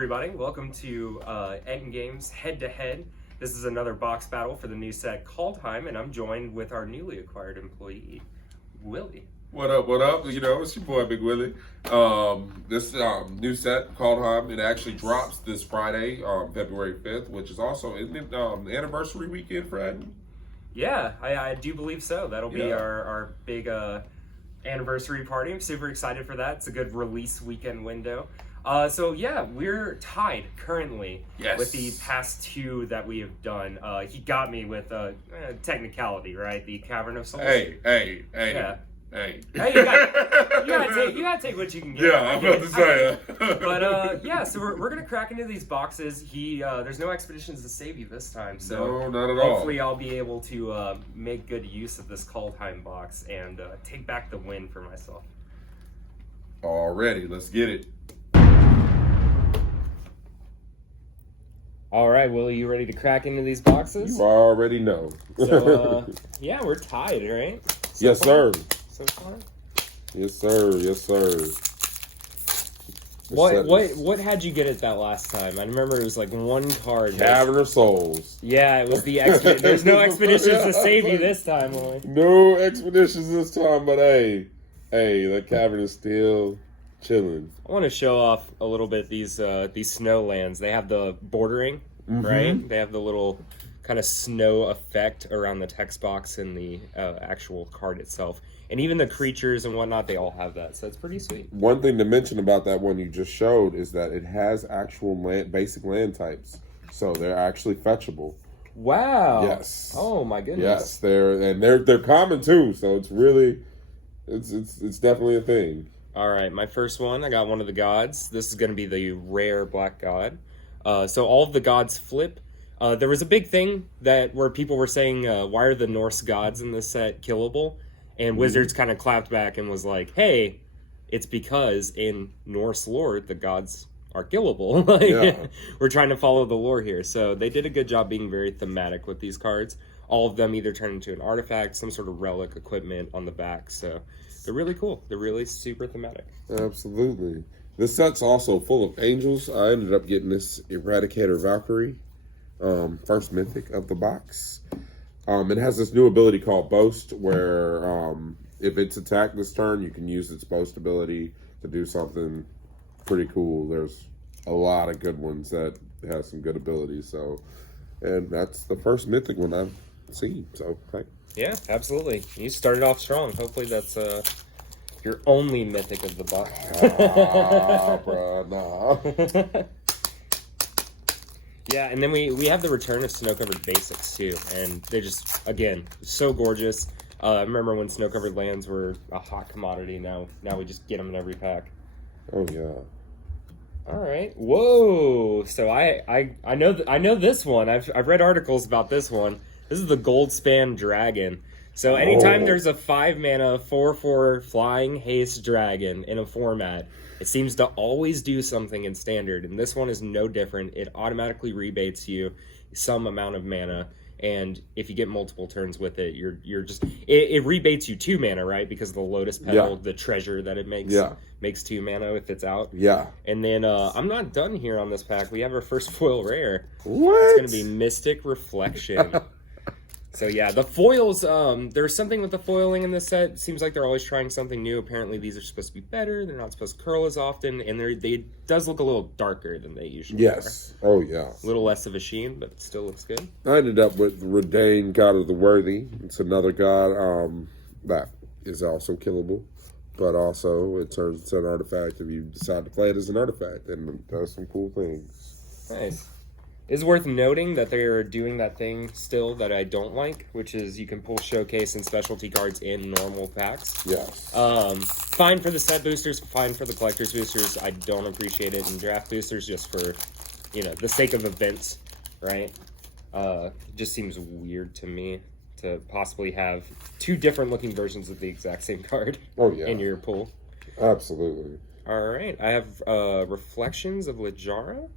everybody, welcome to Ettin Games Head-to-Head. This is another box battle for the new set Kaldheim, and I'm joined with our newly acquired employee, Willie. What up, what up? You know, it's your boy, Big Willie. This new set, Kaldheim, it actually drops this Friday, February 5th, which is also, isn't it, the anniversary weekend for Ettin? Yeah, I do believe so. That'll be our big anniversary party. I'm super excited for that. It's a good release weekend window. So yeah, we're tied currently with the past two that we have done. He got me with technicality, right? The Cavern of Souls. Hey. Hey, you gotta take what you can get. Yeah, I'm about to say. But yeah, so we're gonna crack into these boxes. There's no expeditions to save you this time, so no, not at all. Hopefully I'll be able to make good use of this Kaldheim box and take back the win for myself. Already, let's get it. All right, Willie, you ready to crack into these boxes? You already know. So yeah, we're tied, right? Yes, sir. So far? Yes, sir. Yes, sir. What had you get it that last time? I remember it was like one card. Cavern of Souls. Yeah, it was the there's no expeditions to save you this time, Willie. No expeditions this time, but hey, the cavern is still chilling. I want to show off a little bit these snow lands. They have the bordering, right? They have the little kind of snow effect around the text box and the actual card itself. And even the creatures and whatnot, they all have that. So it's pretty sweet. One thing to mention about that one you just showed is that it has actual basic land types. So they're actually fetchable. Wow. Yes. Oh my goodness. Yes, they're common too. So it's really it's definitely a thing. All right, my first one, I got one of the gods. This is going to be the rare black god. So all of the gods flip. There was a big thing where people were saying, why are the Norse gods in this set killable? And Wizards kind of clapped back and was like, hey, it's because in Norse lore, the gods are killable. We're trying to follow the lore here. So they did a good job being very thematic with these cards. All of them either turn into an artifact, some sort of relic equipment on the back. So they're really cool. They're really super thematic. Absolutely. This set's also full of angels. I ended up getting this Eradicator Valkyrie, first mythic of the box. It has this new ability called Boast, where if it's attacked this turn, you can use its Boast ability to do something pretty cool. There's a lot of good ones that have some good abilities. So, and that's the first mythic one I've seen. So, hey. Yeah, absolutely. You started off strong. Hopefully that's your only mythic of the box. Nah. Yeah, and then we have the return of snow-covered basics too, and they're just, again, so gorgeous. I remember when snow-covered lands were a hot commodity. Now we just get them in every pack. Oh yeah. All right. Whoa. So I know this one. I've read articles about this one. This is the Goldspan Dragon. So anytime there's a 5-mana 4/4 flying haste dragon in a format, it seems to always do something in standard, and this one is no different. It automatically rebates you some amount of mana, and if you get multiple turns with it, you're just it rebates you 2 mana, right? Because of the Lotus Petal, the treasure that it makes 2 mana if it's out. Yeah. And then I'm not done here on this pack. We have our first foil rare. What? It's gonna be Mystic Reflection. So yeah, the foils, there's something with the foiling in this set. It seems like they're always trying something new. Apparently these are supposed to be better. They're not supposed to curl as often, and they does look a little darker than they usually are. Yes. Oh yeah. A little less of a sheen, but it still looks good. I ended up with Runestone, God of the Worthy. It's another god that is also killable, but also it turns into an artifact if you decide to play it as an artifact, and it does some cool things. Nice. It's worth noting that they're doing that thing still that I don't like, which is you can pull showcase and specialty cards in normal packs. Yes. Fine for the set boosters, fine for the collector's boosters. I don't appreciate it in draft boosters just for, the sake of events, right? Just seems weird to me to possibly have 2 different looking versions of the exact same card in your pool. Absolutely. All right. I have Reflections of Lejaro.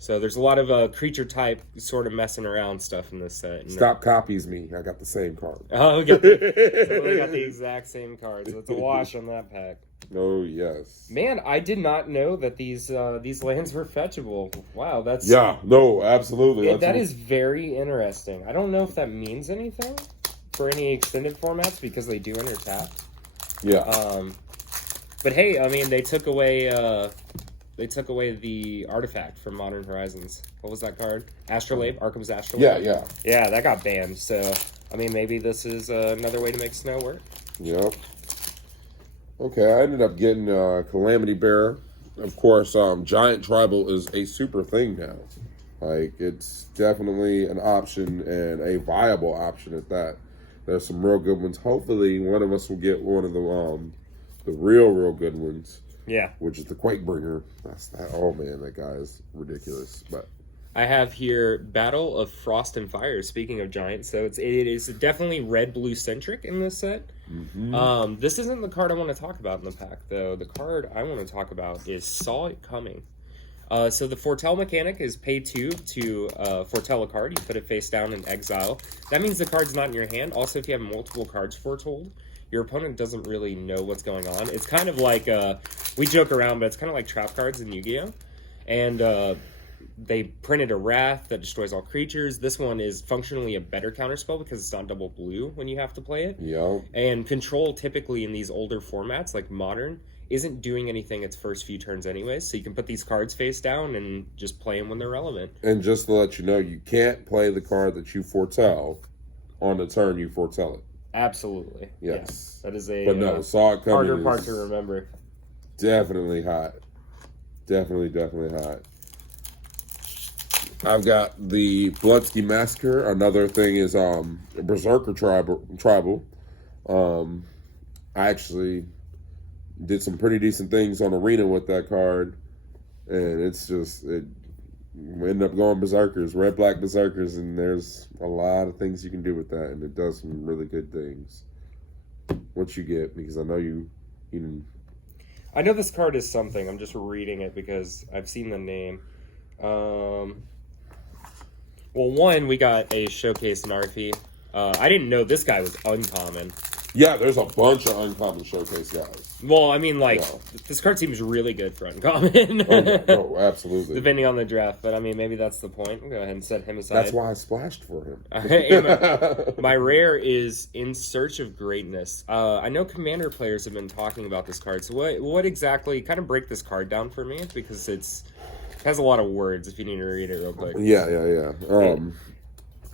So there's a lot of creature type sort of messing around stuff in this set. And, Stop copies me. I got the same card. Oh, we got the exact same cards. So it's a wash on that pack. Oh, yes. Man, I did not know that these lands were fetchable. Wow, that's... Yeah, no, absolutely. That is very interesting. I don't know if that means anything for any extended formats because they do enter tap. Yeah. But hey, I mean, they took away the artifact from Modern Horizons. What was that card? Astrolabe? Arkham's Astrolabe? Yeah. Yeah, that got banned. So, I mean, maybe this is another way to make snow work. Yep. Okay, I ended up getting Calamity Bearer. Of course, Giant Tribal is a super thing now. Like, it's definitely an option and a viable option at that. There's some real good ones. Hopefully, one of us will get one of the real good ones. Yeah. Which is the Quakebringer. Oh man, that guy is ridiculous. But I have here Battle of Frost and Fire. Speaking of giants, so it is definitely red-blue centric in this set. Mm-hmm. This isn't the card I want to talk about in the pack, though. The card I want to talk about is Saw It Coming. So the foretell mechanic is pay 2 to foretell a card. You put it face down in exile. That means the card's not in your hand. Also, if you have multiple cards foretold, your opponent doesn't really know what's going on. It's kind of like, we joke around, but it's kind of like trap cards in Yu-Gi-Oh! And they printed a Wrath that destroys all creatures. This one is functionally a better counterspell because it's not double blue when you have to play it. Yeah. And control typically in these older formats, like Modern, isn't doing anything its first few turns anyways, so you can put these cards face down and just play them when they're relevant. And just to let you know, you can't play the card that you foretell on the turn you foretell it. Absolutely. Yes. Yeah, that is a Saw It Coming harder part to remember. Definitely hot. Definitely hot. I've got the Bloodsky Massacre. Another thing is Berserker Tribal. I actually did some pretty decent things on Arena with that card, and we end up going Berserkers, red-black Berserkers, and there's a lot of things you can do with that, and it does some really good things. What you get, because I know you I know this card is something. I'm just reading it because I've seen the name. Well, one, we got a showcase in RP. I didn't know this guy was uncommon. Yeah, there's a bunch of uncommon showcase guys. Well, I mean, like, this card seems really good for uncommon. Oh, absolutely. Depending on the draft, but I mean, maybe that's the point. I'll go ahead and set him aside. That's why I splashed for him. My rare is In Search of Greatness. I know Commander players have been talking about this card, so what exactly, kind of break this card down for me, because it has a lot of words if you need to read it real quick. Yeah.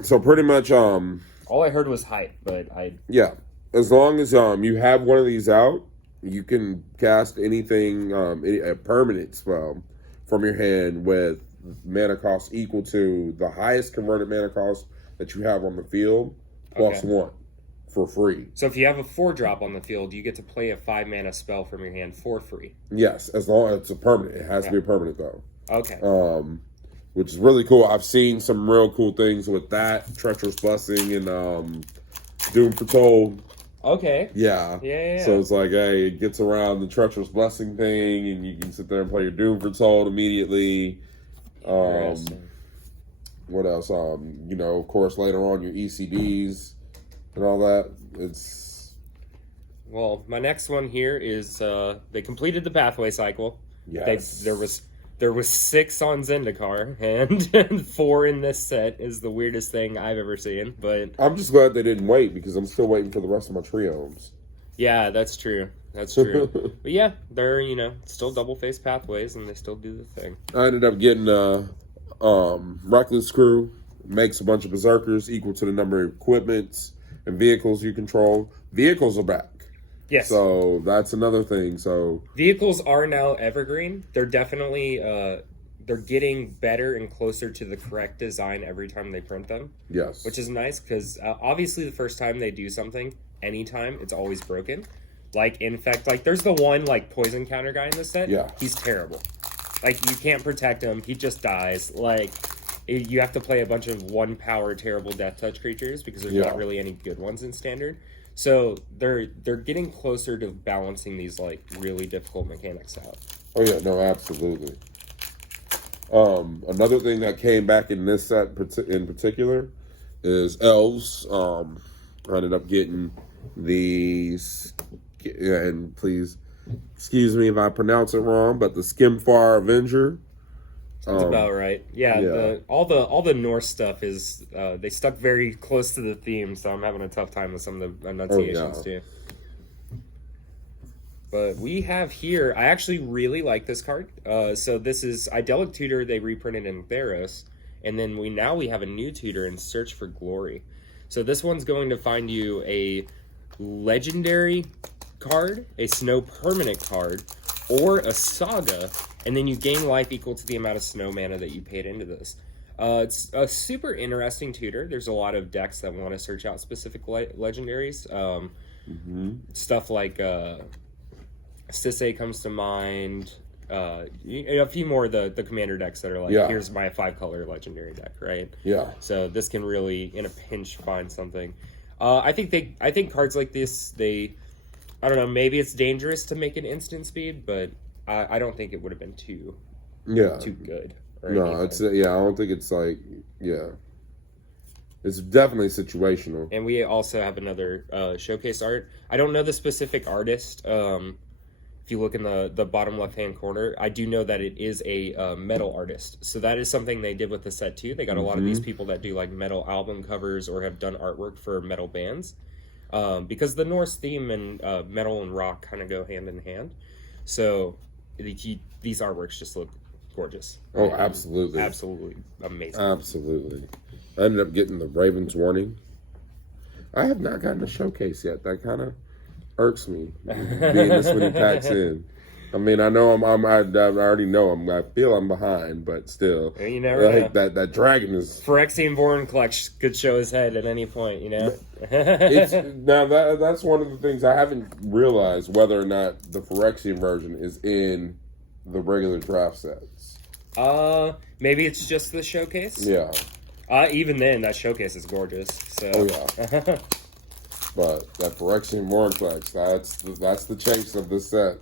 So pretty much, all I heard was hype, but yeah. As long as you have one of these out, you can cast anything, a permanent spell from your hand with mana cost equal to the highest converted mana cost that you have on the field, plus 1 for free. So if you have a 4-drop on the field, you get to play a 5-mana spell from your hand for free. Yes, as long as it's a permanent. It has to be a permanent, though. Okay. Which is really cool. I've seen some real cool things with that, Treacherous Blessing and Doom Foretold. Okay. Yeah. So it's like, hey, it gets around the Treacherous Blessing thing, and you can sit there and play your Doom Foretold immediately. What else? Of course, later on, your ECDs and all that. Well, my next one here is they completed the pathway cycle. Yes. There was 6 on Zendikar, and 4 in this set is the weirdest thing I've ever seen. But I'm just glad they didn't wait, because I'm still waiting for the rest of my triomes. Yeah, that's true. But yeah, they're, still double-faced pathways, and they still do the thing. I ended up getting Reckless Crew. Makes a bunch of Berserkers equal to the number of equipments and vehicles you control. Vehicles are back. Yes. So that's another thing. So vehicles are now evergreen. They're definitely they're getting better and closer to the correct design every time they print them. Yes. Which is nice because obviously the first time they do something, anytime, it's always broken. Like, in fact, there's the one poison counter guy in this set. Yeah. He's terrible. You can't protect him. He just dies. You have to play a bunch of 1-power terrible death touch creatures because there's not really any good ones in standard. So they're getting closer to balancing these really difficult mechanics out. Oh yeah, no, absolutely. Another thing that came back in this set in particular is Elves. I ended up getting these, and please excuse me if I pronounce it wrong, but the Skimfar Avenger. That's about right. Yeah. All the Norse stuff is they stuck very close to the theme, so I'm having a tough time with some of the enunciations too. But we have here, I actually really like this card. So this is Idyllic Tutor, they reprinted in Theros. And then we have a new tutor in Search for Glory. So this one's going to find you a legendary card, a snow permanent card, or a saga, and then you gain life equal to the amount of snow mana that you paid into this. It's a super interesting tutor. There's a lot of decks that want to search out specific legendaries. Stuff like... Sisay comes to mind. A few more of the commander decks that are like, here's my 5-color legendary deck, right? Yeah. So this can really, in a pinch, find something. I think cards like this, I don't know, maybe it's dangerous to make an instant speed, but I don't think it would have been too good. No, anything. I don't think it's like, it's definitely situational. And we also have another showcase art. I don't know the specific artist. If you look in the bottom left-hand corner, I do know that it is a metal artist. So that is something they did with the set, too. They got a lot of these people that do, like, metal album covers or have done artwork for metal bands. Because the Norse theme and metal and rock kind of go hand in hand. So these artworks just look gorgeous. Oh, absolutely. Absolutely amazing. Absolutely. I ended up getting the Raven's Warning. I have not gotten a showcase yet. That kind of irks me, being this many packs in. I mean, I know I already know I feel I'm behind, but still. You never know. That dragon is... Phyrexian Vorinclex could show his head at any point, you know? Now, that's one of the things I haven't realized, whether or not the Phyrexian version is in the regular draft sets. Maybe it's just the showcase? Yeah. Even then, that showcase is gorgeous, so... Oh, yeah. But that Phyrexian Vorinclex, that's the chase of this set.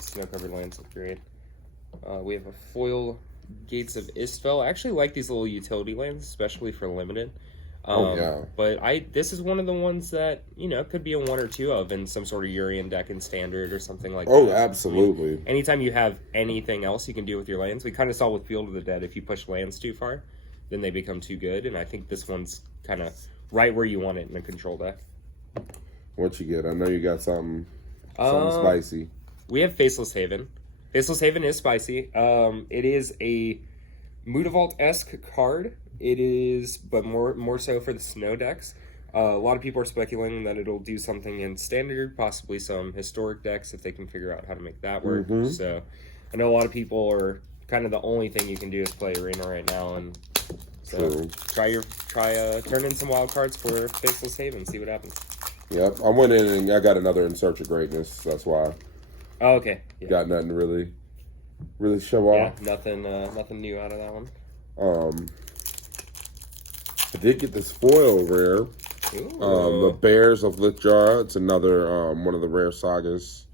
Snow-covered lands look great. We have a foil Gates of Istvel. I actually like these little utility lands, especially for limited. But this is one of the ones that, could be a 1 or 2 of in some sort of Urian deck in Standard or something like that. Oh, absolutely. I mean, anytime you have anything else you can do with your lands, we kind of saw with Field of the Dead, if you push lands too far, then they become too good, and I think this one's kind of right where you want it in a control deck. What you get? I know you got something spicy. We have Faceless Haven. Faceless Haven is spicy. It is a Mutavault-esque card. It is, but more so for the snow decks. A lot of people are speculating that it'll do something in Standard, possibly some historic decks if they can figure out how to make that work. So I know a lot of people are kind of the only thing you can do is play Arena right now, and so try turn in some wild cards for Faceless Haven, see what happens. Yep, I went in and I got another In Search of Greatness. That's why. Oh, okay. Yeah. Got nothing to really show off. Yeah, nothing new out of that one. I did get this foil rare. The Bears of Lejaro. It's another one of the rare sagas.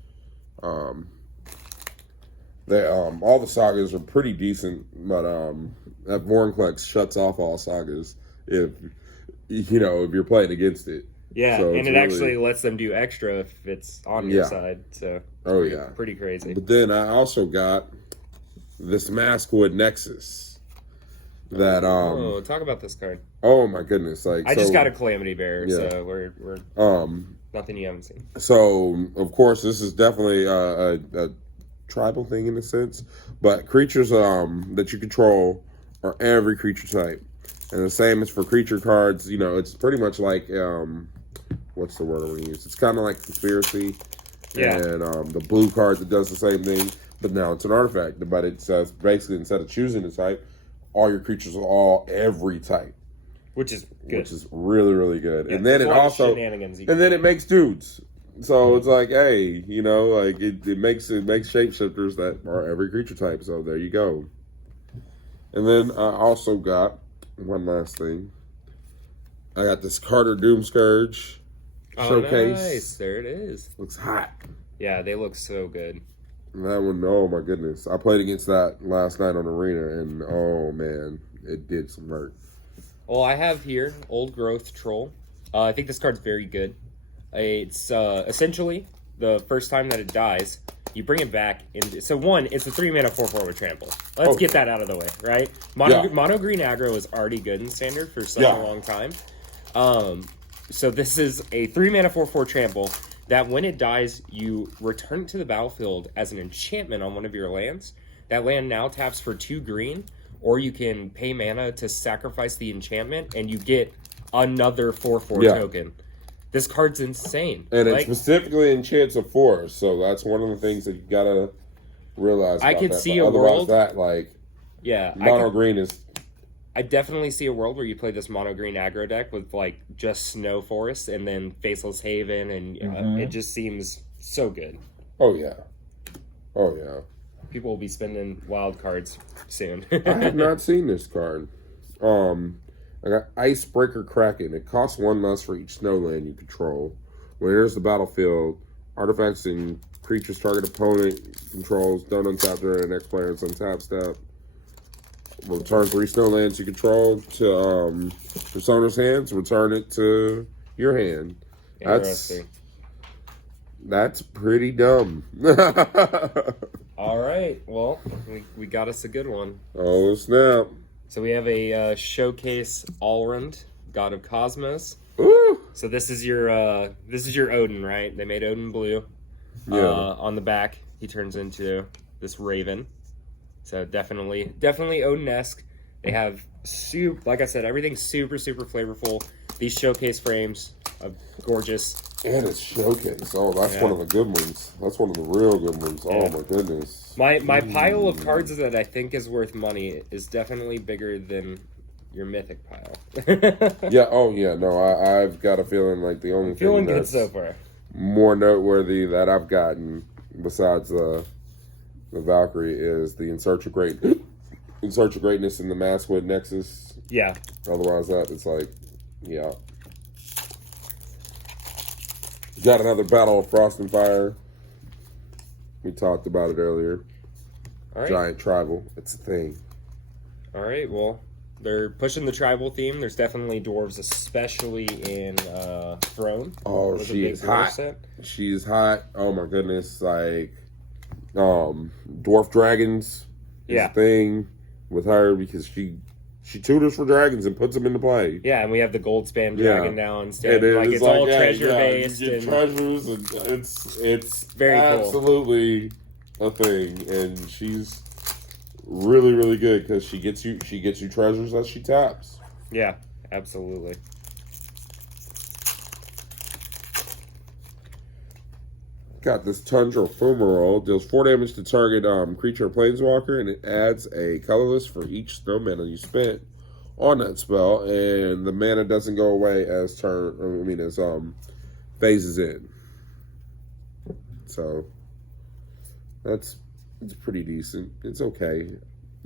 They all the sagas are pretty decent, but that Vorinclex shuts off all sagas if you're playing against it. Yeah, so and it actually lets them do extra if it's on your side. So pretty crazy. But then I also got this Maskwood Nexus. That talk about this card. Oh my goodness! I just got a Calamity Bearer, so we're nothing you haven't seen. So of course this is definitely a tribal thing in a sense, but creatures that you control are every creature type, and the same is for creature cards. It's pretty much like what's the word I'm gonna use? It's kind of like Conspiracy, and the blue card that does the same thing, but now it's an artifact. But it says basically instead of choosing a type, all your creatures are every type, which is good. Which is really really good. Yeah, and then it makes dudes. So it's like, hey, it makes shapeshifters that are every creature type. So there you go. And then I also got one last thing. I got this Carter Doomscourge showcase. Nice. There it is. Looks hot. Yeah, they look so good. That one, oh my goodness. I played against that last night on Arena, and oh man, it did some hurt. Well, I have here Old Growth Troll. I think this card's very good. It's essentially the first time that it dies, you bring it back. So one, it's a 3-mana 4/4 with trample. Let's get that out of the way, right? Mono green aggro is already good in standard for such a long time. So this is a 3-mana 4/4 trample that when it dies, you return it to the battlefield as an enchantment on one of your lands. That land now taps for 2 green, or you can pay mana to sacrifice the enchantment, and you get another 4/4 token. This card's insane. And it specifically enchants a forest, so that's one of the things that you gotta realize about I could that. see But a world that, like, mono green is... I definitely see a world where you play this mono green aggro deck with like just snow forest and then Faceless Haven, and it just seems so good. Oh yeah. People will be spending wild cards soon. I have not seen this card. I got Icebreaker Kraken. It costs 1 less for each snow land you control. When it enters the battlefield, artifacts and creatures target opponent controls don't untap during the next player's untap step. Return 3 snow lands you control to Persona's hands. Return it to your hand. That's pretty dumb. All right. Well, we got us a good one. Oh, snap. So we have a Showcase Allrund, God of Cosmos. Ooh. So this is your Odin, right? They made Odin blue. Yeah. On the back, he turns into this raven. So definitely Odin-esque. They have like I said, everything's super flavorful. These Showcase frames are gorgeous. And it's Showcase. Oh, that's one of the good ones. That's one of the real good ones. Oh my goodness. My pile of cards that I think is worth money is definitely bigger than your Mythic pile. Yeah. Oh yeah. No, I've got a feeling like the only thing good that's so far more noteworthy that I've gotten besides the Valkyrie is the In Search of Greatness in the Maskwood Nexus. Yeah. Otherwise, it's like, yeah. Got another Battle of Frost and Fire. We talked about it earlier. All right. Giant tribal. It's a thing. All right. Well, they're pushing the tribal theme. There's definitely dwarves, especially in Throne. Oh, she is hot. She's hot. Oh my goodness. Like, dwarf dragons is a thing with her because she tutors for dragons and puts them into play. Yeah, and we have the gold spam dragon now instead. And it's all treasure based. You get treasures, and it's very absolutely cool. A thing, and she's really good because she gets you treasures as she taps. Yeah, absolutely. Got this Tundra Fumarole. Deals 4 damage to target creature or planeswalker, and it adds a colorless for each snow mana you spent on that spell, and the mana doesn't go away as phases in. So it's pretty decent. It's okay.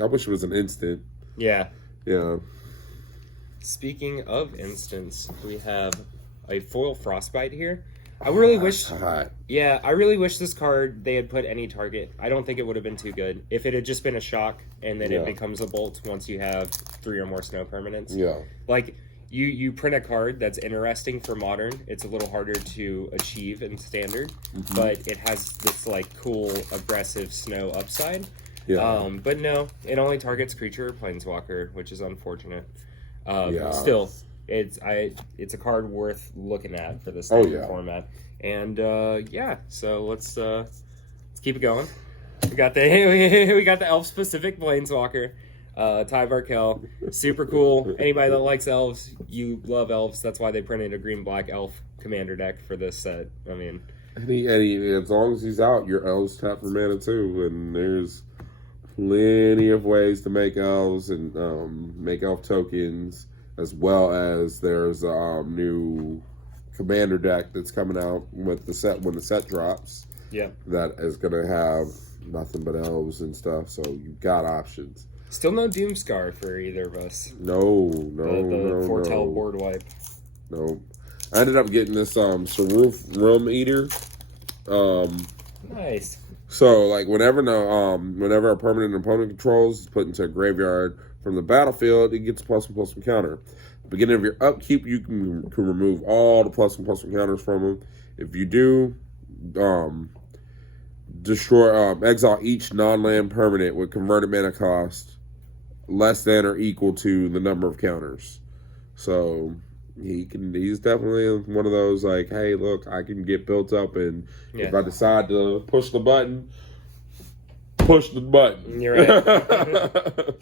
I wish it was an instant. Yeah. Yeah. Speaking of instants, we have a foil Frostbite here. I really wish this card they had put any target. I don't think it would have been too good if it had just been a shock and then it becomes a bolt once you have 3 or more snow permanents. Yeah. Like you print a card that's interesting for modern. It's a little harder to achieve in standard, but it has this like cool aggressive snow upside. Yeah. But no, it only targets creature or planeswalker, which is unfortunate. Still, it's a card worth looking at for this format. And so let's keep it going. We got the elf specific planeswalker, Ty Barkel. Super cool. Anybody that likes elves, you love elves. That's why they printed a green black elf commander deck for this set. I mean, as long as he's out, your elves tap for mana too, and there's plenty of ways to make elves and make elf tokens, as well as there's a new commander deck that's coming out with the set when the set drops. Yeah, that is gonna have nothing but elves and stuff. So you've got options. Still no Doomscar for either of us. No. Foretell board wipe. No. I ended up getting this Saruf Realm Eater. Nice. So, like, whenever a permanent opponent controls is put into a graveyard from the battlefield, it gets +1/+1 counter. Beginning of your upkeep, you can remove all the +1/+1 counters from them. If you do, exile each non-land permanent with converted mana cost less than or equal to the number of counters. So he's definitely one of those like, hey, look, I can get built up, and if I decide to push the button. You're right.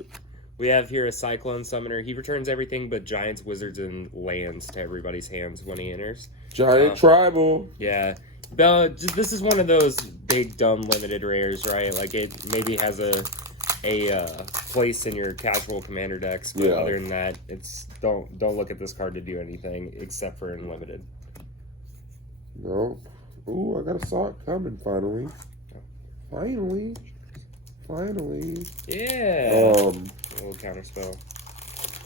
We have here a Cyclone Summoner. He returns everything but Giants, Wizards, and lands to everybody's hands when he enters. Giant Tribal. Yeah. This is one of those big, dumb, limited rares, right? Like, it maybe has a place in your casual commander decks, but other than that, it's don't look at this card to do anything except for in limited. No. Ooh, I got a saw it coming finally. Finally. Yeah. A little counter spell.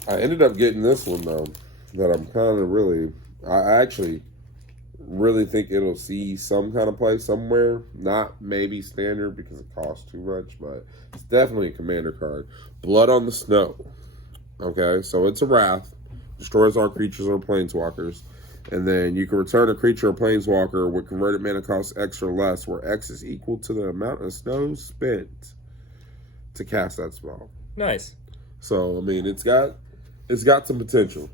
I ended up getting this one though. That I'm kind of I actually really think it'll see some kind of play somewhere. Not maybe standard because it costs too much, but it's definitely a commander card. Blood on the Snow. Okay, so it's a Wrath. Destroys all creatures or planeswalkers. And then you can return a creature or planeswalker with converted mana cost X or less, where X is equal to the amount of snow spent to cast that spell. Nice. So, I mean, it's got some potential.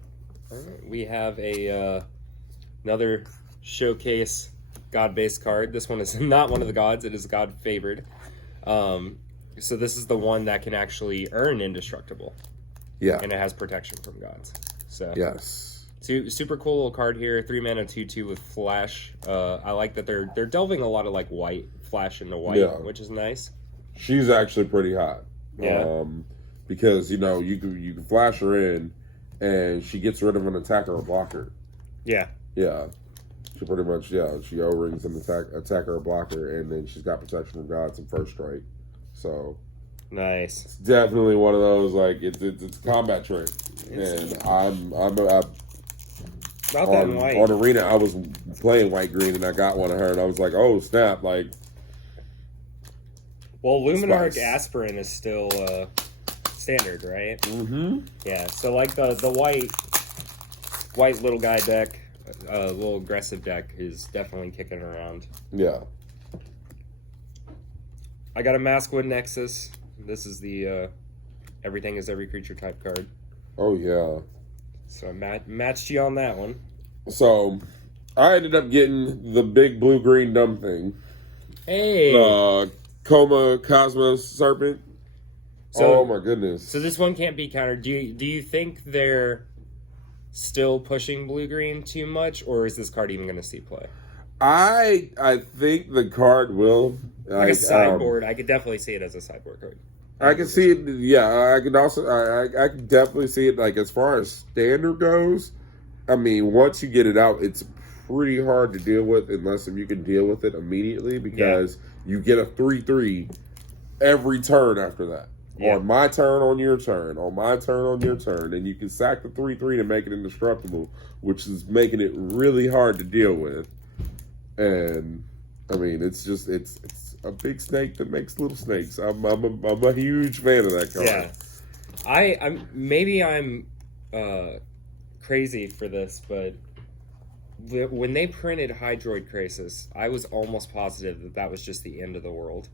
All right, we have another showcase god-based card. This one is not one of the gods. It is god favored. So this is the one that can actually earn indestructible. Yeah. And it has protection from gods. So yes. Super cool little card here. 3 mana 2/2 with flash. I like that they're delving a lot of like white flash into white, which is nice. She's actually pretty hot. Yeah. Because you can flash her in, and she gets rid of an attacker or blocker. Yeah. Yeah. She pretty much she O-rings an attacker or blocker, and then she's got protection from gods and first strike. So nice. It's definitely one of those like it's a combat trick, and I'm about that in white. On Arena, I was playing white green, and I got one of her, and I was like, oh snap! Like, well, Luminarch Aspirin is still standard, right? Mm-hmm. Yeah. So like the white little guy deck, little aggressive deck is definitely kicking around. Yeah. I got a Maskwood Nexus. This is the everything is every creature type card. Oh yeah. So I matched you on that one. So I ended up getting the big blue-green dumb thing. Hey. Coma Cosmos Serpent. So, oh my goodness. So this one can't be countered. Do you think they're still pushing blue-green too much, or is this card even going to see play? I think the card will. Like a sideboard. I could definitely see it as a sideboard card. I can see it. Yeah, I can also. I can definitely see it. Like as far as standard goes, I mean, once you get it out, it's pretty hard to deal with unless if you can deal with it immediately because you get a 3/3 every turn after that. Yeah. On my turn, on your turn, on my turn, on your turn, and you can sack the 3/3 to make it indestructible, which is making it really hard to deal with. And I mean, it's a big snake that makes little snakes. I'm a huge fan of that card. Yeah, I'm crazy for this, but when they printed Hydroid Crisis, I was almost positive that was just the end of the world.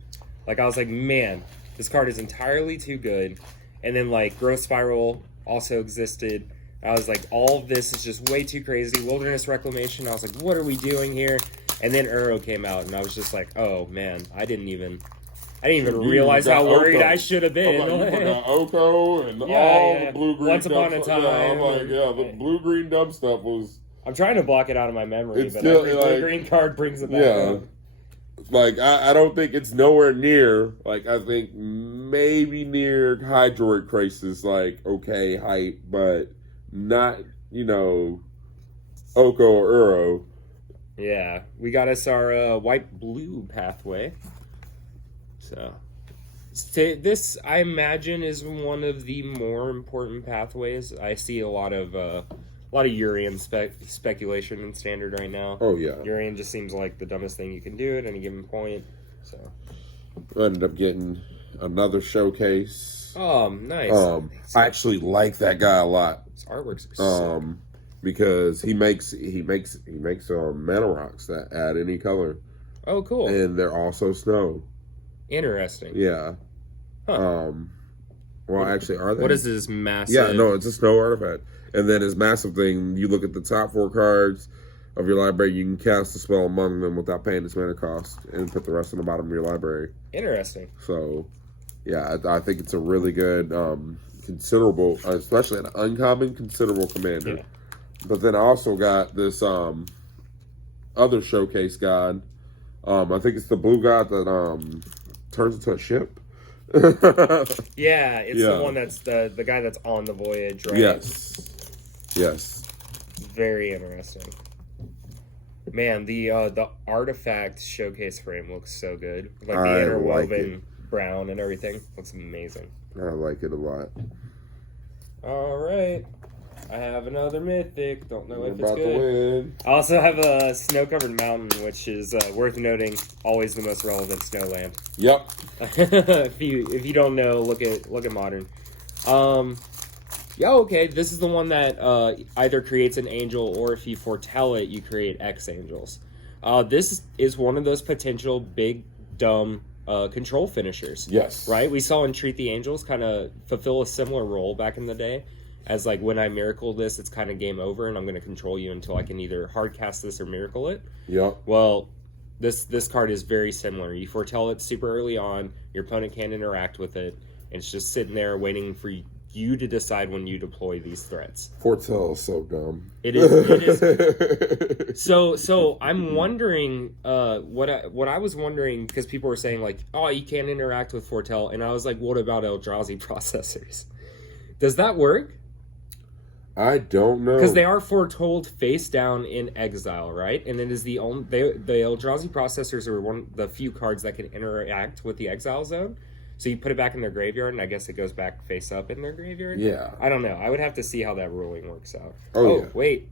Like I was like, man, this card is entirely too good. And then like Growth Spiral also existed. I was like, all of this is just way too crazy. Wilderness Reclamation. I was like, what are we doing here? And then Uro came out, and I was just like, "Oh man, I didn't even realize how worried Oko. I should have been." I'm like, you forgot Oko and all the blue-green. Once upon a time. I'm like, the blue-green dumb stuff was. I'm trying to block it out of my memory, but still, I think the green card brings it back. Yeah, like I don't think it's nowhere near. Like I think maybe near Hydroid Crisis. Like okay, hype, but not Oko or Uro. Yeah, we got us our white-blue pathway. So, this, I imagine, is one of the more important pathways. I see a lot of Urian speculation in Standard right now. Oh, yeah. Urian just seems like the dumbest thing you can do at any given point. So I ended up getting another showcase. oh, nice. I actually like that guy a lot. His artworks are sick. Because he makes mana rocks that add any color. Oh, cool. And they're also snow. Interesting. Yeah. Huh. Well, actually, are they? What is this massive? Yeah, no, it's a snow artifact. And then his massive thing, you look at the top 4 cards of your library, you can cast a spell among them without paying its mana cost and put the rest in the bottom of your library. Interesting. So, yeah, I think it's a really good, considerable, especially an uncommon, considerable commander. Yeah. But then I also got this other showcase god. I think it's the blue god that turns into a ship. Yeah, it's the one that's the guy that's on the voyage, right? Yes. Very interesting. Man, the artifact showcase frame looks so good. Like the interwoven brown and everything. Looks amazing. I like it a lot. Alright. I have another mythic. Don't know if it's about good. to win. I also have a snow-covered mountain, which is worth noting. Always the most relevant snowland. Yep. if you don't know, look at Modern. Yeah, okay. This is the one that either creates an angel, or if you foretell it, you create X angels. This is one of those potential big dumb control finishers. Yes. Right. We saw Entreat the Angels kind of fulfill a similar role back in the day. As like when I miracle this, it's kind of game over, and I'm going to control you until I can either hard cast this or miracle it. Yep. Well, this card is very similar. You foretell it super early on. Your opponent can't interact with it. And it's just sitting there waiting for you to decide when you deploy these threats. Foretell is so dumb. It is. So I'm wondering what I was wondering, because people were saying like, oh, you can't interact with foretell, and I was like, what about Eldrazi processors? Does that work? I don't know, because they are foretold face down in exile, right? And it is the only the Eldrazi processors are one of the few cards that can interact with the exile zone. So you put it back in their graveyard, and I guess it goes back face up in their graveyard. Yeah, I don't know. I would have to see how that ruling works out. Yeah. Wait,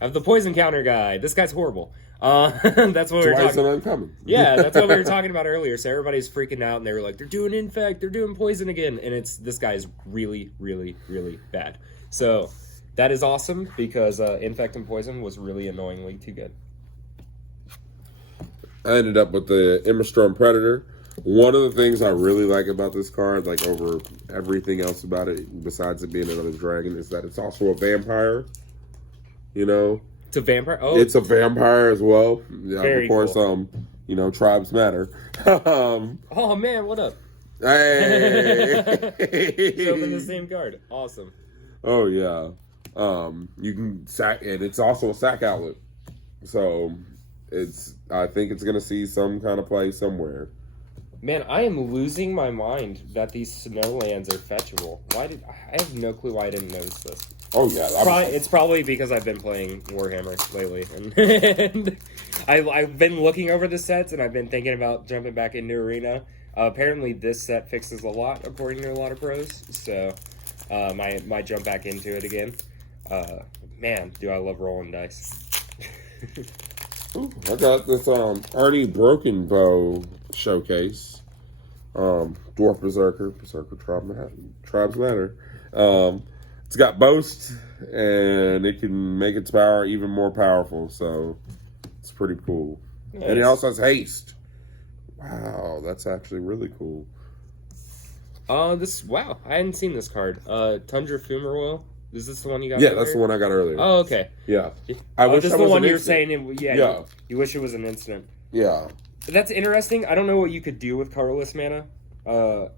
I have the poison counter guy. This guy's horrible. That's what we were talking. Uncommon. Yeah, that's what we were talking about earlier. So everybody's freaking out, and they were like, "They're doing infect. They're doing poison again." And this guy is really, really, really bad. So that is awesome, because infect and poison was really annoyingly too good. I ended up with the Immerstorm Predator. One of the things I really like about this card, like over everything else about it, besides it being another dragon, is that it's also a vampire. You know? It's a vampire? Oh. It's a vampire as well. Very of course, cool. Tribes matter. Oh, man, what up? Hey! It's open the same card. Awesome. Oh, yeah. You can sack, and it's also a sack outlet. So, I think it's going to see some kind of play somewhere. Man, I am losing my mind that these snowlands are fetchable. I have no clue why I didn't notice this. Oh, yeah. It's probably because I've been playing Warhammer lately. And I've been looking over the sets, and I've been thinking about jumping back into Arena. Apparently, this set fixes a lot, according to a lot of pros. So, might jump back into it again. Man, do I love rolling dice. Ooh, I got this Arnie Broken Bow showcase. Dwarf Berserker Tribes Matter. It's got Boast, and it can make its power even more powerful, so it's pretty cool. Nice. And it also has haste. Wow, that's actually really cool. Wow, I hadn't seen this card. Tundra Fumarole. Is this the one you got? Yeah, earlier? that's the one I got earlier. Oh, okay. Yeah. I wish this is the one you were saying. Yeah. You wish it was an instant. Yeah. That's interesting. I don't know what you could do with colorless mana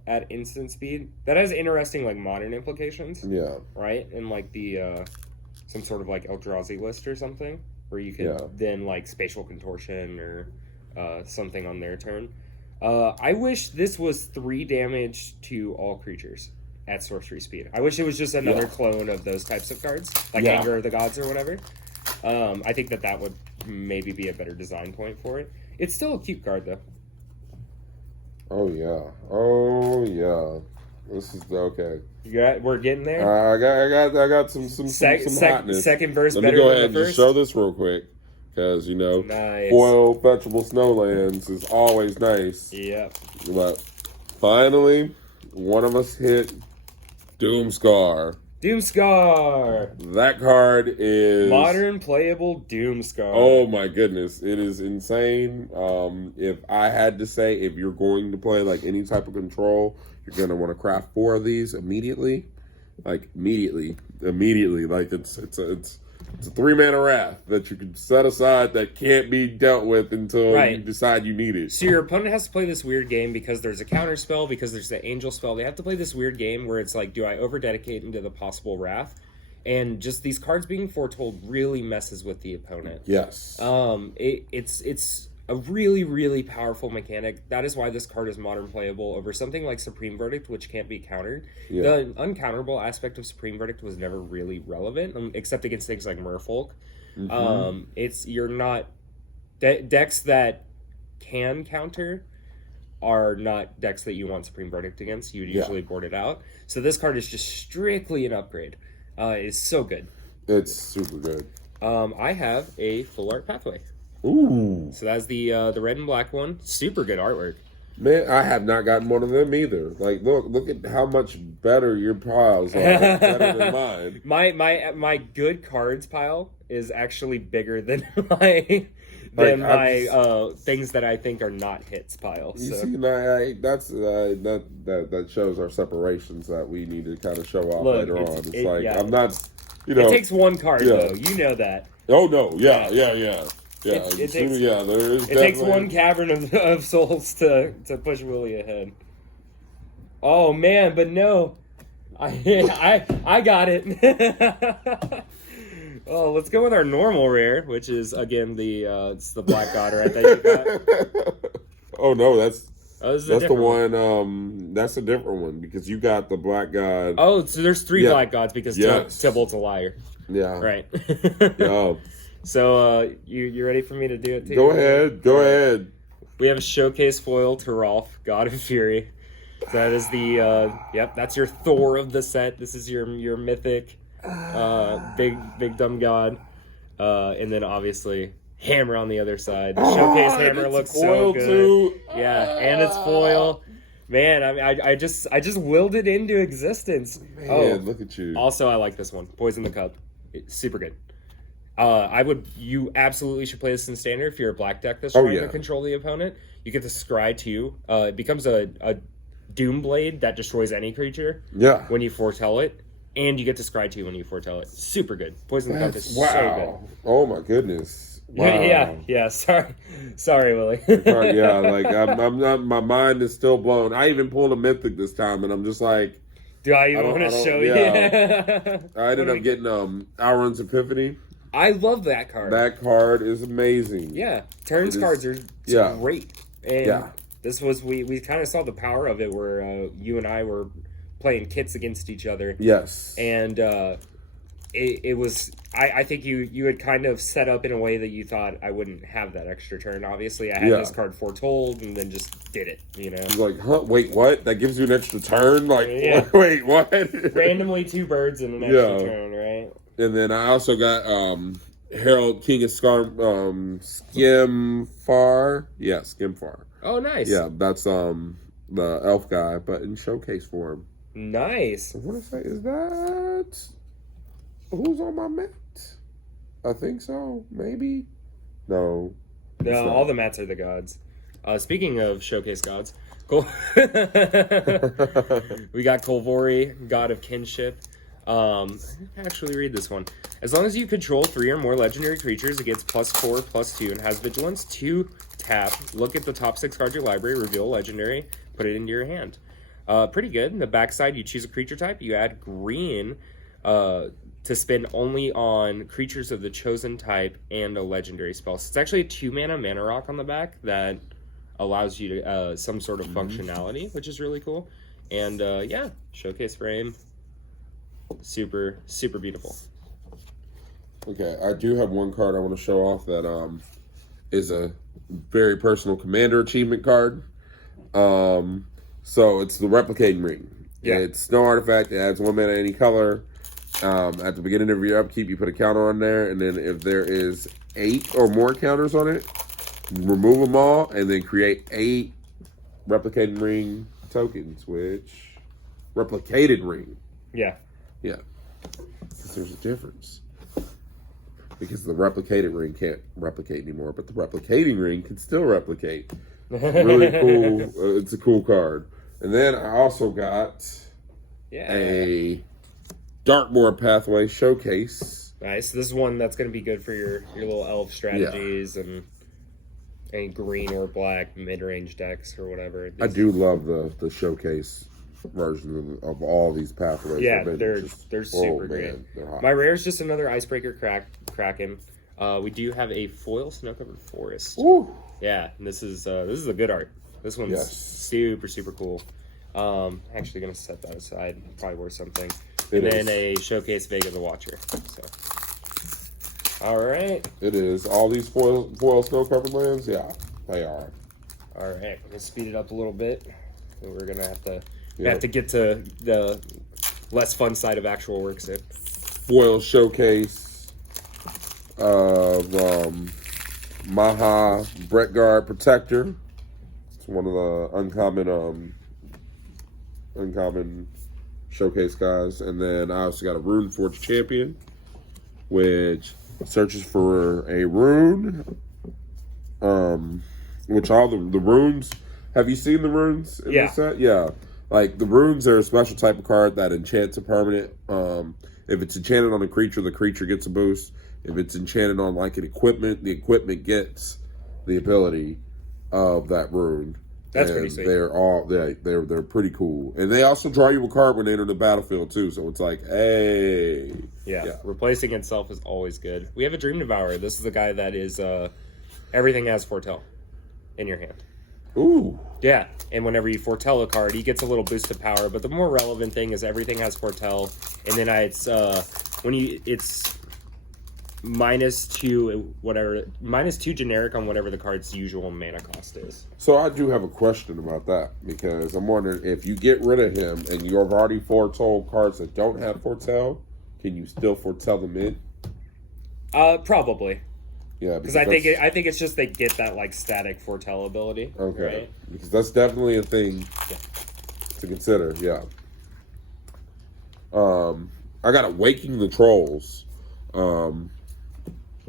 at instant speed. That has interesting like modern implications. Yeah. Right? In like the some sort of like Eldrazi list or something, where you could then like spatial contortion or something on their turn. I wish this was 3 damage to all creatures at sorcery speed. I wish it was just another clone of those types of cards, like Anger of the Gods or whatever. I think that would maybe be a better design point for it. It's still a cute card, though. Oh, yeah. This is okay. We're getting there? I got some hotness. Second verse Let better me go than ahead the and first? just show this real quick, because Nice. foil fetchable snowlands is always nice. Yep. But finally, one of us hit Doomscar. Doomscar. That card is Modern playable Doomscar. Oh my goodness, it is insane. If I had to say, if you're going to play like any type of control, you're gonna want to craft 4 of these immediately. Like immediately. Like it's a 3-mana wrath that you can set aside that can't be dealt with until you decide you need it. So your opponent has to play this weird game because there's a counter spell, because there's the angel spell. They have to play this weird game where it's like, do I over-dedicate into the possible wrath? And just these cards being foretold really messes with the opponent. Yes. It's a really, really powerful mechanic. That is why this card is modern playable over something like Supreme Verdict, which can't be countered. Yeah. The uncounterable aspect of Supreme Verdict was never really relevant, except against things like Merfolk. You're not decks that can counter are not decks that you want Supreme Verdict against. You would usually board it out. So this card is just strictly an upgrade. It's so good. It's super good. I have a full art pathway. Ooh. So that's the red and black one. Super good artwork. Man, I have not gotten one of them either. Like, look at how much better your piles are. Better than mine. My good cards pile is actually bigger than my things that I think are not hits pile. You so. see, that shows our separations that we need to kind of show off later on. I'm not, It takes one card though. You know that. Oh no! Yeah. It takes one Cavern of Souls to push Willie ahead. Oh man, but no, I got it. Oh, let's go with our normal rare, which is again it's the Black God right that you got. Oh no, that's the one. That's a different one because you got the Black God. Oh, so there's 3 Black Gods because Tybalt's a liar. Yeah. Right. Yeah. So, you ready for me to do it too? Go ahead. We have a showcase foil to Rolf, God of Fury. That is the that's your Thor of the set. This is your mythic big dumb god. And then obviously Hammer on the other side. The showcase Hammer looks so good. Too. Yeah, and it's foil. Man, I just willed it into existence. Man, look at you. Also, I like this one. Poison the Cup. It's super good. You absolutely should play this in standard if you're a black deck that's trying to control the opponent. You get the Scry 2. It becomes a Doom Blade that destroys any creature when you foretell it. And you get to Scry 2 when you foretell it. Super good. Poison the Cup is so good. Oh my goodness. Wow. Yeah. Sorry, Willie. I'm not. My mind is still blown. I even pulled a mythic this time, and I'm just like, do I even want to show you? I ended up getting Auron's Epiphany. I love that card. That card is amazing. Yeah, turns cards are great. And this was we kind of saw the power of it where you and I were playing kits against each other. Yes, and it was. I think you had kind of set up in a way that you thought I wouldn't have that extra turn. Obviously, I had this card foretold and then just did it. Like, huh? Wait, what? That gives you an extra turn? Like, wait, what? Randomly 2 birds and an extra turn, right? And then I also got Herald King of Skimfar. Yeah, Skimfar. Oh, nice. Yeah, that's the elf guy, but in showcase form. Nice. I want to say, is that who's on my mat? I think so. Maybe. No, all the mats are the gods. Speaking of showcase gods, we got Kolvori, God of Kinship. I didn't actually read this one. As long as you control 3 or more legendary creatures, it gets +4/+2 and has vigilance 2 tap. Look at the top 6 cards of your library, reveal a legendary, put it into your hand. Pretty good. In the backside, you choose a creature type. You add green to spend only on creatures of the chosen type and a legendary spell. So it's actually a 2-mana rock on the back that allows you to some sort of functionality, which is really cool. And showcase frame. Super, super beautiful. Okay, I do have one card I want to show off that is a very personal commander achievement card. So it's the Replicating Ring. Yeah. It's no artifact. It adds 1 mana any color. At the beginning of your upkeep, you put a counter on there, and then if there is 8 or more counters on it, remove them all, and then create 8 replicated ring tokens, which replicated ring. Yeah. Yeah. Because there's a difference. Because the replicated ring can't replicate anymore, but the replicating ring can still replicate. Really cool. It's a cool card. And then I also got a Darkmoor Pathway Showcase. Nice. This is one that's going to be good for your little elf strategies and any green or black mid-range decks or whatever. I do love the showcase version of all these pathways. Yeah, they're super great. My rare is just another Icebreaker Kraken. We do have a foil Snow-Covered Forest. Woo. Yeah, and this is a good art. This one's super cool. Actually gonna set that aside. Probably worth something. Then a Showcase Vega the Watcher. So, all right. It is all these foil snow-covered lands. Yeah, they are. All right, I'm gonna speed it up a little bit. We're gonna have to get to the less fun side of actual work soon. Foil Showcase of Maha Brettguard Protector. It's one of the uncommon showcase guys. And then I also got a Rune Forge Champion, which searches for a rune. Which all the runes. Have you seen the runes in the set? Yeah. Like, the runes are a special type of card that enchants a permanent. If it's enchanted on a creature, the creature gets a boost. If it's enchanted on, like, an equipment, the equipment gets the ability of that rune. That's pretty sweet. They're pretty cool. And they also draw you a card when they enter the battlefield, too. So it's like, hey. Yeah. Replacing itself is always good. We have a Dream Devourer. This is a guy that is everything has Foretell in your hand. Ooh. Yeah, and whenever you foretell a card, he gets a little boost of power. But the more relevant thing is everything has foretell, and then it's -2 generic on whatever the card's usual mana cost is. So I do have a question about that, because I'm wondering if you get rid of him and you have already foretold cards that don't have foretell, can you still foretell them in? Probably. Yeah, because I think it's just they get that like static foretell ability. Okay, right? Because that's definitely a thing to consider. Yeah. I got Waking the Trolls.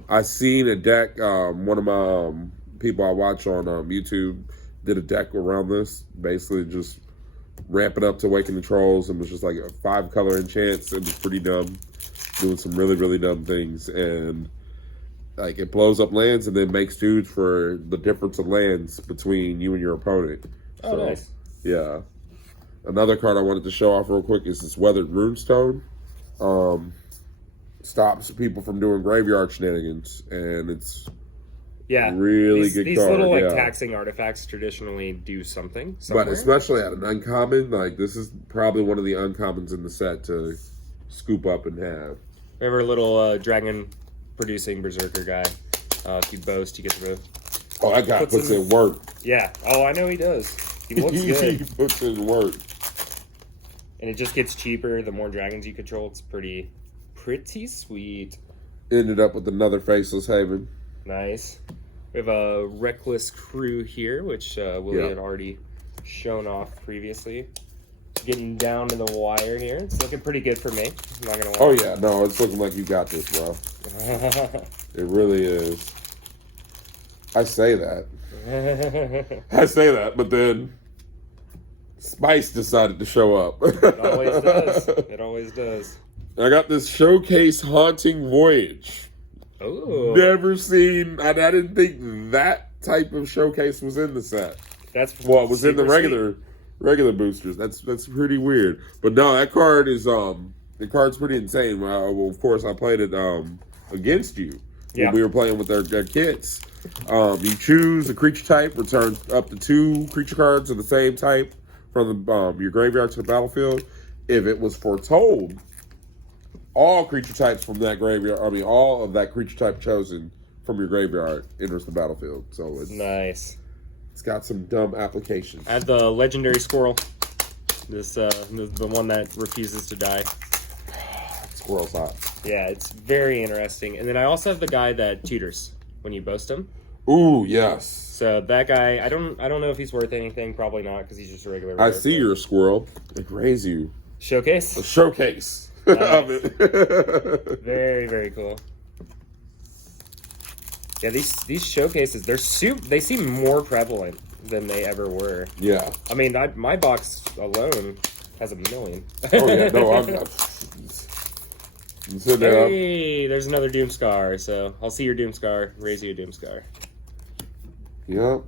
I seen a deck. One of my people I watch on YouTube did a deck around this, basically just ramp it up to Waking the Trolls, and was just like a 5-color enchants. It was pretty dumb, doing some really dumb things, and like it blows up lands and then makes dudes for the difference of lands between you and your opponent. Oh, so, nice. Yeah. Another card I wanted to show off real quick is this Weathered Runestone. Stops people from doing graveyard shenanigans, and it's really good card. These little like taxing artifacts traditionally do something somewhere. But especially at an uncommon, like this is probably one of the uncommons in the set to scoop up and have. Remember a little dragon producing berserker guy. If you boast, you get to Oh, that guy puts in work. Yeah. Oh, I know he does. He looks good. He puts in work. And it just gets cheaper the more dragons you control. It's pretty sweet. Ended up with another Faceless Haven. Nice. We have a Reckless Crew here, which Willie had already shown off previously. Getting down to the wire here. It's looking pretty good for me. I'm not gonna lie. Oh yeah, no, it's looking like you got this, bro. It really is. I say that. But then Spice decided to show up. It always does. It always does. I got this Showcase Haunting Voyage. Oh. Never seen. I didn't think that type of showcase was in the set. It was in the regular boosters. That's pretty weird. But no, that card is the card's pretty insane. Well, of course, I played it against you when we were playing with their kits. You choose a creature type, return up to 2 creature cards of the same type from the, your graveyard to the battlefield. If it was foretold, all creature types from that graveyard, all of that creature type chosen from your graveyard enters the battlefield. So it's nice. It's got some dumb applications. I have the legendary squirrel. This the one that refuses to die. Squirrel's hot. Yeah, it's very interesting. And then I also have the guy that tutors. when you boast him. Ooh, yes. So that guy, I don't know if he's worth anything. Probably not, because he's just a regular. I see you're a squirrel. It raise you. Showcase. A showcase of it. Very, very cool. Yeah, these showcases, they seem more prevalent than they ever were. Yeah. I mean, my box alone has 1 million. Oh yeah, no, I'm not. Hey, there's another Doomscar, so I'll see your Doomscar, raise you a Doomscar. Yep.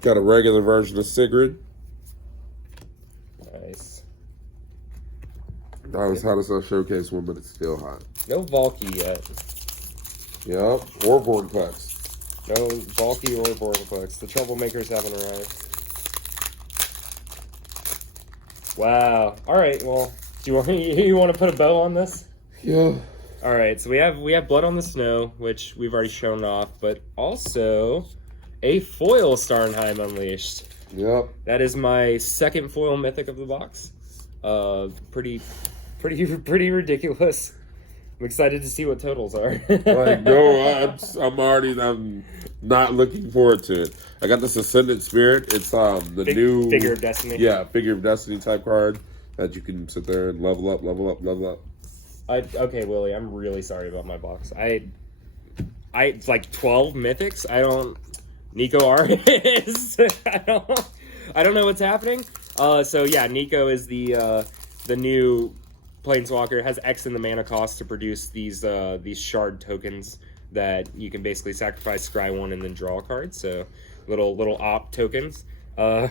Got a regular version of Sigrid. Nice. Not as hot as our showcase one, but it's still hot. No Valky yet. Yep. Or Vortex. No Valky or Vortex. The troublemakers haven't arrived. Wow. All right. Well, do you want to put a bow on this? Yeah. All right. So we have Blood on the Snow, which we've already shown off, but also a foil Starnheim Unleashed. Yep. That is my second foil mythic of the box. Pretty ridiculous. I'm excited to see what totals are. Like, no, I'm not looking forward to it. I got this Ascendant Spirit. It's the new Figure of Destiny. Yeah, Figure of Destiny type card that you can sit there and level up. Okay, Willie, I'm really sorry about my box. I like 12 mythics. I don't. Nico Aris. I don't know what's happening. So yeah, Nico is the new Planeswalker. Has X in the mana cost to produce these shard tokens that you can basically sacrifice, scry one, and then draw a card. So little op tokens. Yeah,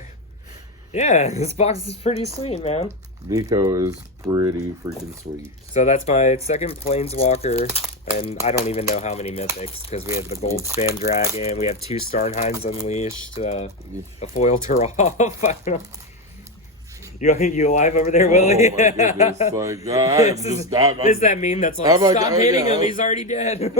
this box is pretty sweet, man. Nico is pretty freaking sweet. So that's my second Planeswalker, and I don't even know how many mythics, because we have the Gold Span Dragon, we have 2 Starnheims Unleashed, a foil Turoff. I don't know. You alive over there, Willie? Oh my goodness! Like I am just not. Does that mean that's like, stop hitting him? He's already dead.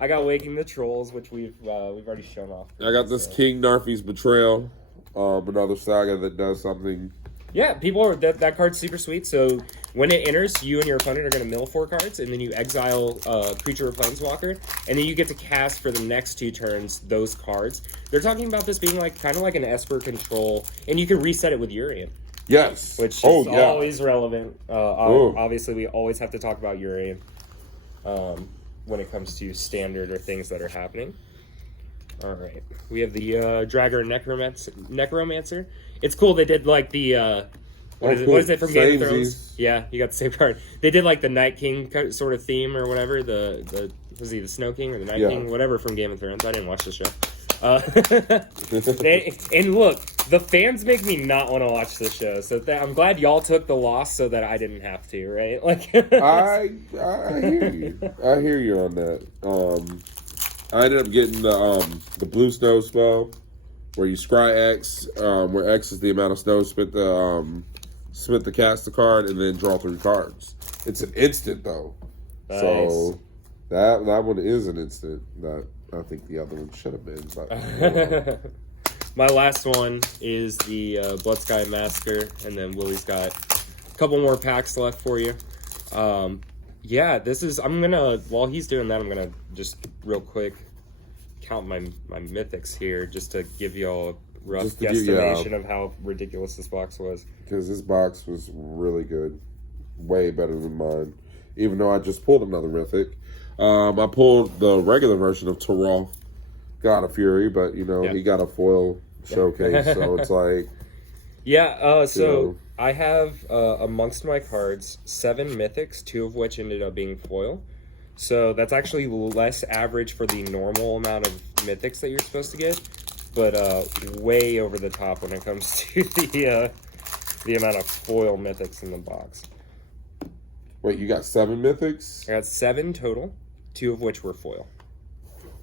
I got Waking the Trolls, which we've already shown off. I got this King Narfi's Betrayal, another saga that does something. Yeah, people are that card's super sweet. So when it enters, you and your opponent are going to mill 4 cards, and then you exile creature or planeswalker, and then you get to cast for the next 2 turns those cards. They're talking about this being like kind of like an Esper control, and you can reset it with Urian. Yes, which is always relevant. Obviously, we always have to talk about Urian when it comes to standard or things that are happening. All right, we have the Dragger Necromancer. It's cool. They did like the what is it from Game of Thrones? Yeah, you got the same card. They did like the Night King sort of theme or whatever. Was he the Snow King or the Night King? Whatever from Game of Thrones. I didn't watch the show. And look, the fans make me not want to watch this show. So I'm glad y'all took the loss so that I didn't have to. Right? Like I hear you. I hear you on that. I ended up getting the Blue Snow spell, where you scry X, where X is the amount of snow spent to cast the card, and then draw 3 cards. It's an instant though, nice. So that one is an instant. That I think the other one should have been. But my last one is the Bloodsky Massacre, and then Willie's got a couple more packs left for you. Yeah, while he's doing that, I'm gonna just real quick count my mythics here, just to give y'all a rough guesstimation of how ridiculous this box was. Because this box was really good, way better than mine. Even though I just pulled another mythic, I pulled the regular version of Turoff, God of Fury, but he got a foil showcase, so it's like so. I have, amongst my cards, 7 mythics, 2 of which ended up being foil. So that's actually less average for the normal amount of mythics that you're supposed to get, but way over the top when it comes to the amount of foil mythics in the box. Wait, you got 7 mythics? I got 7 total, 2 of which were foil.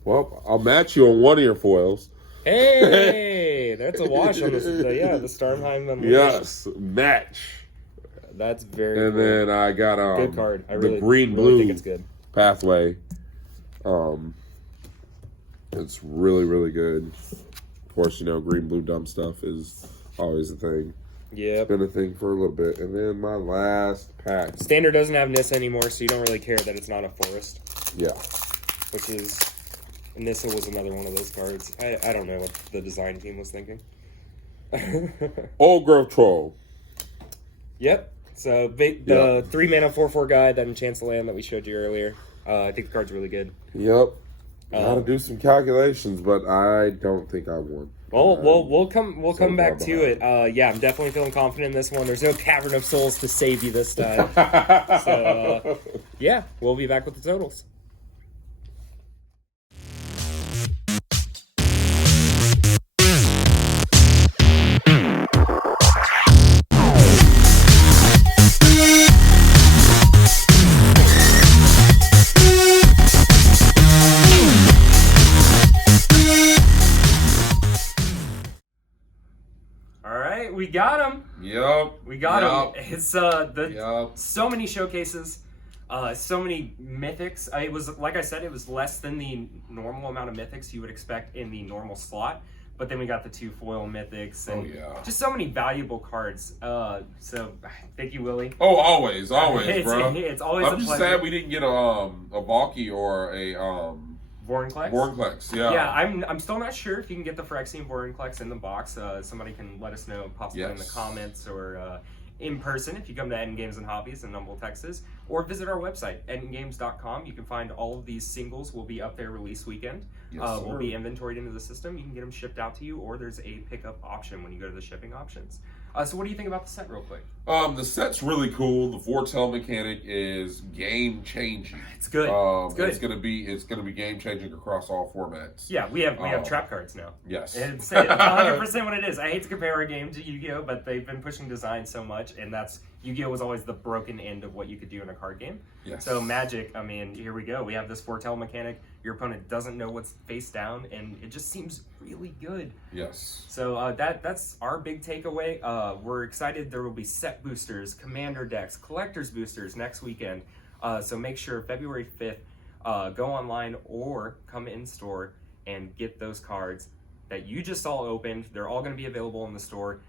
Well, I'll match you on one of your foils. Hey, that's a wash on the Starnheim Unleashed. Yes, match. That's very cool. Then I got good card. I the green-blue think it's good. Pathway. It's really, really good. Of course, green-blue dumb stuff is always a thing. Yeah, it's been a thing for a little bit. And then my last pack. Standard doesn't have Nissa anymore, so you don't really care that it's not a forest. Yeah. which is Nissa was another one of those cards. I don't know what the design team was thinking. Old Growth Troll. Yep. So the 3-mana 4/4 guy that enchants the land that we showed you earlier. I think the card's really good. Yep. Gotta do some calculations, but I don't think I won. Well, we'll come back to it. Yeah, I'm definitely feeling confident in this one. There's no Cavern of Souls to save you this time. So yeah, we'll be back with the totals. We got him. Yep. We got him. It's so many showcases, so many mythics. It was, like I said, it was less than the normal amount of mythics you would expect in the normal slot. But then we got the 2 foil mythics and just so many valuable cards. So thank you, Willie. Oh, always, bro. It's always a pleasure. I'm just sad we didn't get a Valky or a Vorinclex, yeah. Yeah, I'm still not sure if you can get the Phyrexian Vorinclex in the box. Somebody can let us know, possibly in the comments or in person if you come to Ettin Games and Hobbies in Humble, Texas, or visit our website, ettingames.com. You can find all of these singles will be up there release weekend. Will be inventoried into the system. You can get them shipped out to you, or there's a pickup option when you go to the shipping options. So what do you think about the set real quick? The set's really cool. The foretell mechanic is game changing. It's good. It's gonna be game changing across all formats. Yeah, we have trap cards now. Yes. It's 100% what it is. I hate to compare a game to Yu-Gi-Oh, but they've been pushing design so much, and that's Yu-Gi-Oh was always the broken end of what you could do in a card game. Yes. So Magic, I mean, here we go. We have this foretell mechanic. Your opponent doesn't know what's face down, and it just seems really good. Yes. So that's our big takeaway. We're excited. There will be set boosters, commander decks, collector's boosters next weekend. So make sure February 5th, go online or come in store and get those cards that you just saw opened. They're all going to be available in the store,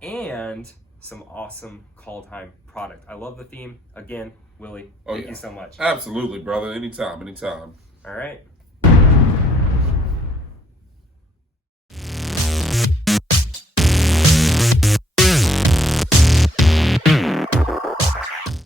and some awesome Kaldheim product. I love the theme. Again, Willie, thank you so much. Absolutely, brother. Anytime. All right.